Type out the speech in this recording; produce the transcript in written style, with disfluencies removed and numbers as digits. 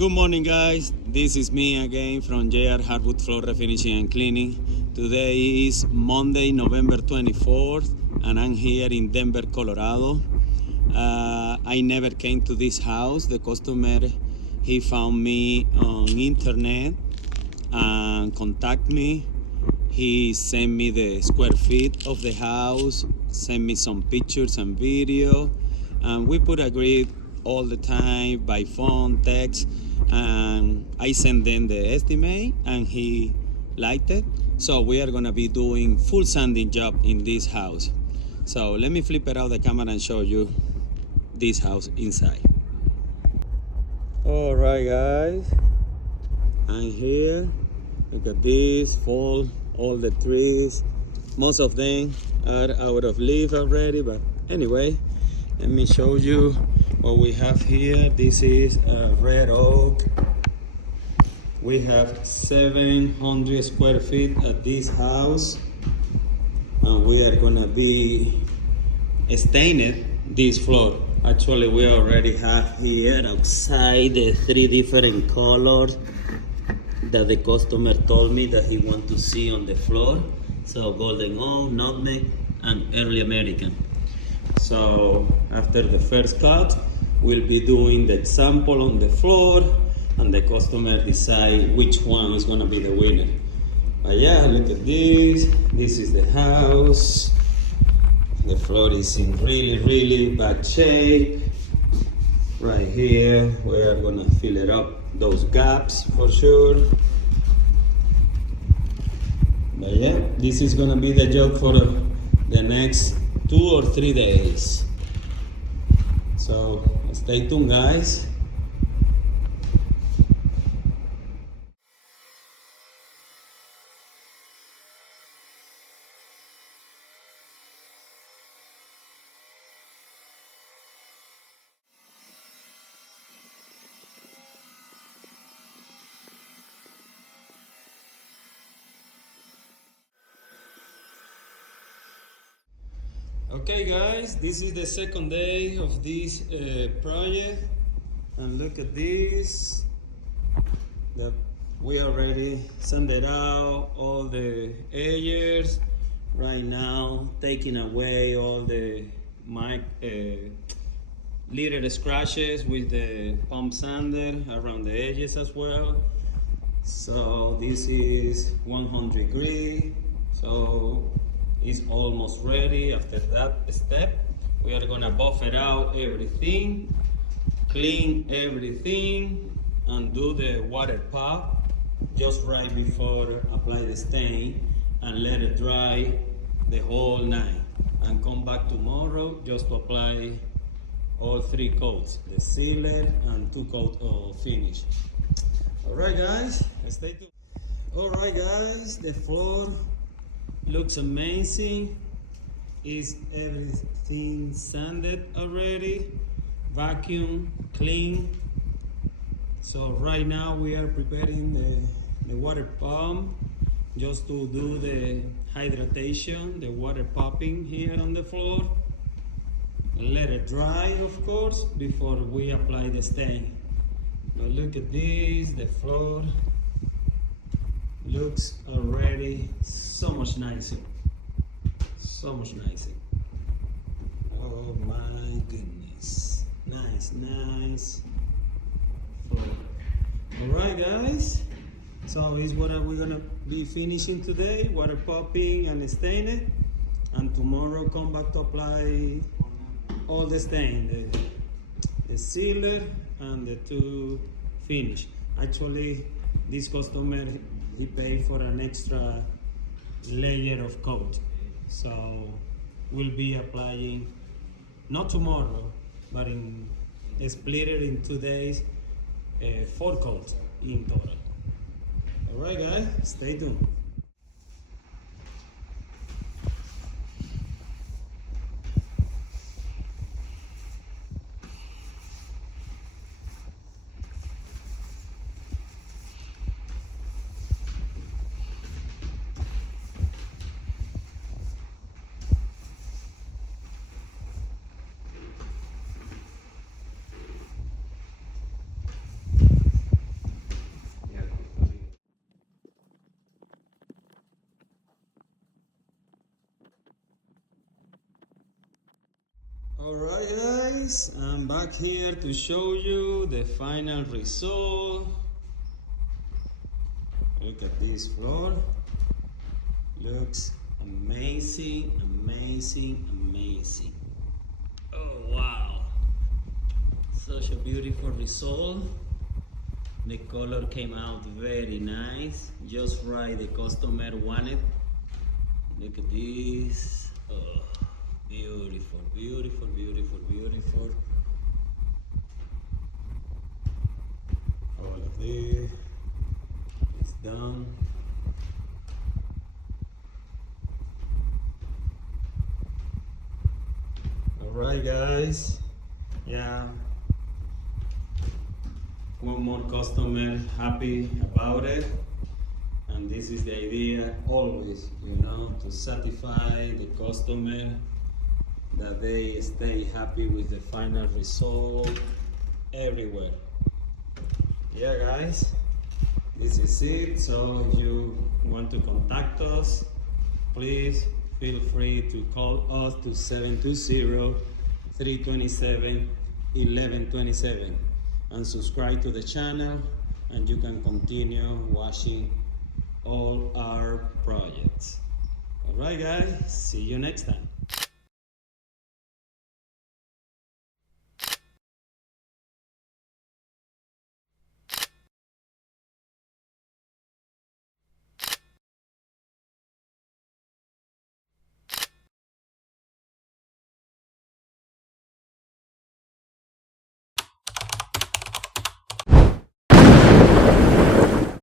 Good morning, guys. This is me again from JR Hardwood Floor Refinishing and Cleaning. Today is Monday, November 24th, and I'm here in Denver, Colorado. I never came to this house. The customer, he found me on internet and contact me. He sent me the square feet of the house, sent me some pictures and video, and we put agreed all the time by phone, text, and I sent them the estimate and he liked it. So we are gonna be doing full sanding job in this house. So let me flip it out the camera and show you this house inside. All right, guys, I'm here. Look at this, fall, all the trees. Most of them are out of leaf already, but anyway, let me show you what we have here. This is a red oak. We have 700 square feet at this house, and we are gonna be staining this floor. Actually, we already have here outside the 3 different colors that the customer told me that he want to see on the floor. So golden oak, nutmeg, and early American. So after the first cut, we'll be doing the example on the floor, and the customer decide which one is gonna be the winner. But yeah, look at this. This is the house. The floor is in really bad shape. Right here, we are gonna fill it up, those gaps for sure. But yeah, this is gonna be the job for the next 2 or 3 days. So stay tuned, guys. Okay, guys, this is the second day of this project, and look at this. We already sanded out all the edges. Right now, taking away all the little scratches with the pump sander around the edges as well. So this is 100 degree. So it's almost ready. After that step, we are gonna buff it out everything, clean everything, and do the water pop just right before apply the stain, and let it dry the whole night, and come back tomorrow just to apply all 3 coats, the sealer and 2 coats of finish. All right, guys, stay tuned. All right, guys, the floor looks amazing. Is everything sanded already, vacuum clean? So right now we are preparing the water pump just to do the hydration, the water popping here on the floor, and let it dry, of course, before we apply the stain. Now look at this, the floor looks already so much nicer. So much nicer. Oh my goodness. Nice floor. Alright, guys. So here's what we're gonna be finishing today. Water popping and staining. And tomorrow come back to apply all the stain. The sealer and the 2 finish. Actually, this customer, he paid for an extra layer of coat. So we'll be applying, not tomorrow, but split it in 2 days, 4 coats in total. All right, guys, stay tuned. back here to show you the final result. Look at this floor. Looks amazing, amazing, amazing. Oh wow, such a beautiful result. The color came out very nice, just right, the customer wanted. Look at this. Oh, beautiful, beautiful, beautiful, beautiful. All of this is done. Alright guys, yeah, one more customer happy about it, and this is the idea always, to satisfy the customer, that they stay happy with the final result everywhere. Yeah guys, this is it. So if you want to contact us, please feel free to call us to 720-327-1127 and subscribe to the channel, and you can continue watching all our projects. Alright guys, see you next time.